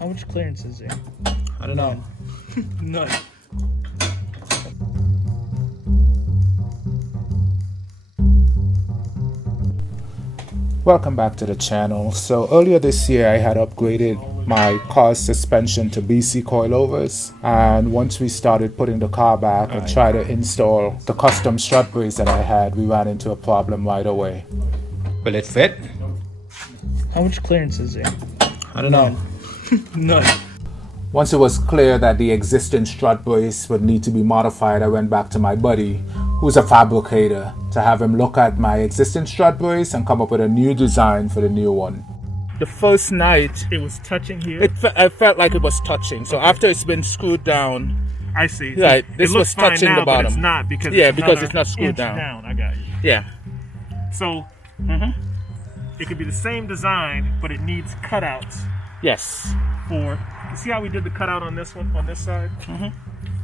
How much clearance is there? I don't know. None. Welcome back to the channel. So earlier this year I had upgraded my car's suspension to BC Coilovers, and once we started putting the car back and tried to install the custom strut brace that I had, we ran into a problem right away. Will it fit? How much clearance is there? I don't know. None. Once it was clear that the existing strut brace would need to be modified, I went back to my buddy, who's a fabricator, to have him look at my existing strut brace and come up with a new design for the new one. The first night, It was touching here. I felt like it was touching. So after it's been screwed down, I see. right, So this it looks was fine touching now, the bottom. But it's not because Yeah, it's because another it's not screwed inch down. I got you. yeah, So it could be the same design, but it needs cutouts yes, for. You see how we did the cutout on this one on this side?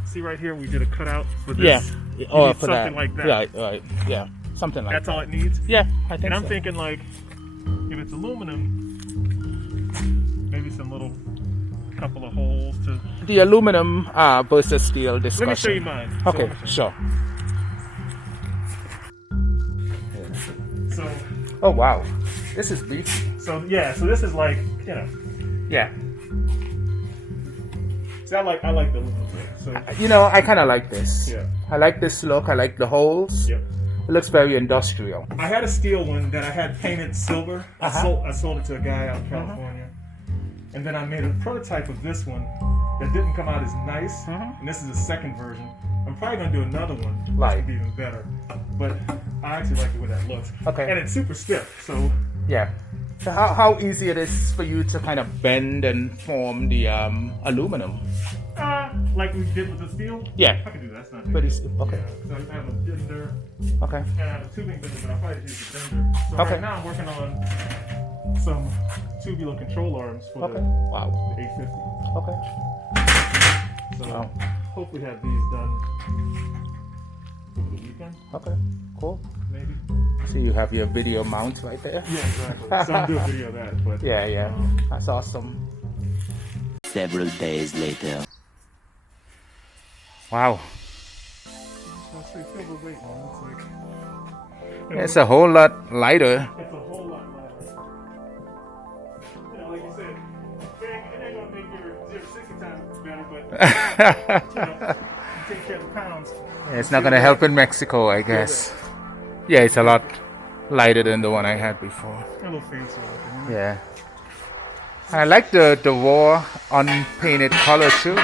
See right here, we did a cutout for yeah, this. You or need for something that, like that. right, yeah, something like That's that. all it needs. Yeah, I think And I'm so. thinking like, if it's aluminum, maybe some little couple of holes to. The aluminum versus steel discussion. Let me show you mine. Okay, sure. So, Oh wow, this is beefy. so yeah, so this is like, you know. Yeah, See, I like the aluminum thing. So you know, I kind of like this. yeah. I like this look. I like the holes. Yep. It looks very industrial. I had a steel one that I had painted silver. I sold it to a guy out in California. And then I made a prototype of this one that didn't come out as nice. And this is the second version. I'm probably gonna do another one that's gonna be even better. But I actually like the way that looks. Okay. And it's super stiff, so Yeah. So how easy it is for you to kind of bend and form the aluminum? like we did with the steel. Yeah. I can do that. That's not too Pretty bad. stiff. Okay. So I have a bender Okay. and I have a tubing bender, but I'll probably just use the bender. So Okay. right now I'm working on some tubular control arms for Okay. the Wow. 850. Okay. So Wow. hopefully have these done over the weekend, Okay. Cool. maybe. So you have your video mount right there. Yeah, exactly. So I'll do a video of that. But Yeah. That's awesome. Several days later. Wow. let's see, feel the weight, man. It's a whole lot lighter. It's a whole lot lighter. You know, like you said, it ain't gonna make your 0-60 times better, but you take care of the pounds. It's not gonna help in Mexico, I guess. Yeah, it's a lot lighter than the one I had before. A little fancier looking. Yeah. I like the raw unpainted color too.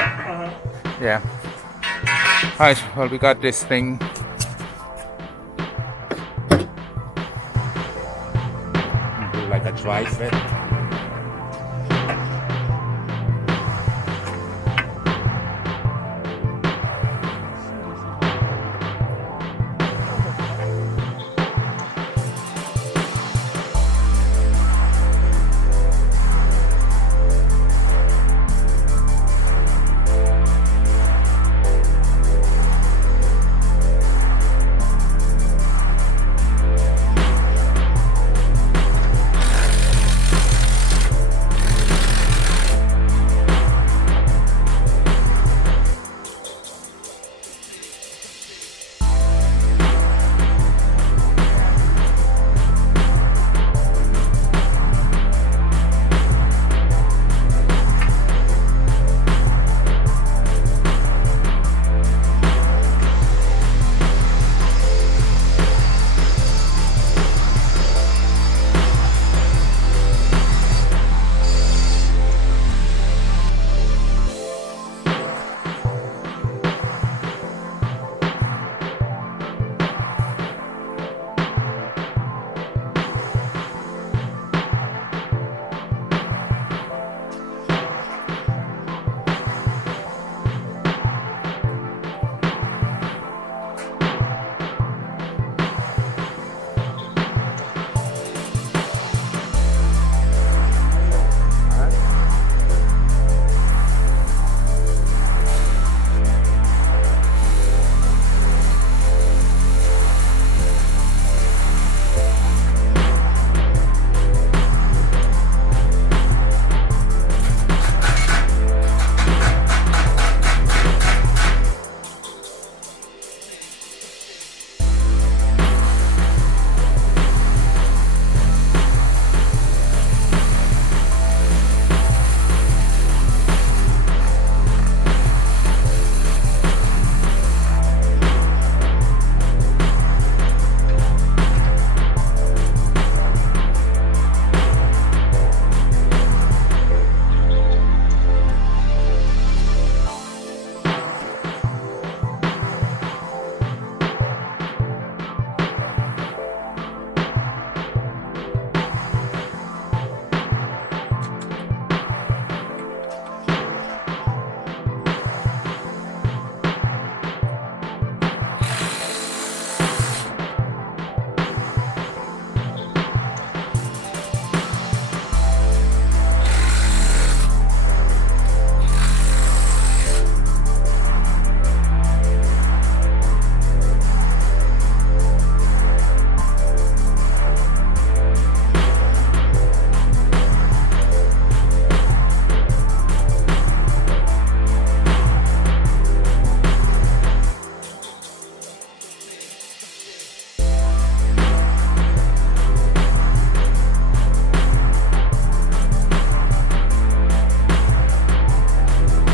Yeah. Alright, well we got this thing. Do like a dry fit.